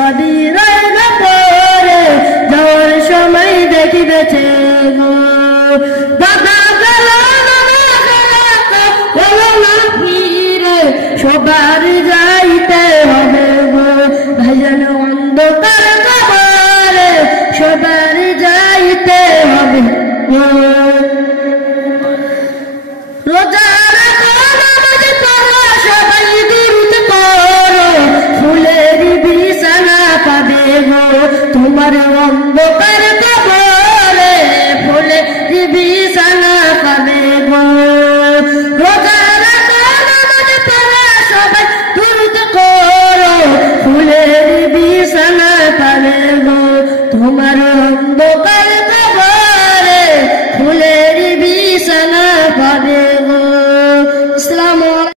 সবই রইল পরে যাওয়ার সময় দেখিবেছে গো দাদা গেল না ফিরে সবার যাইতে হবে গো ভাইজান অন্ধকার কবরে সবার যাইতে হবে গো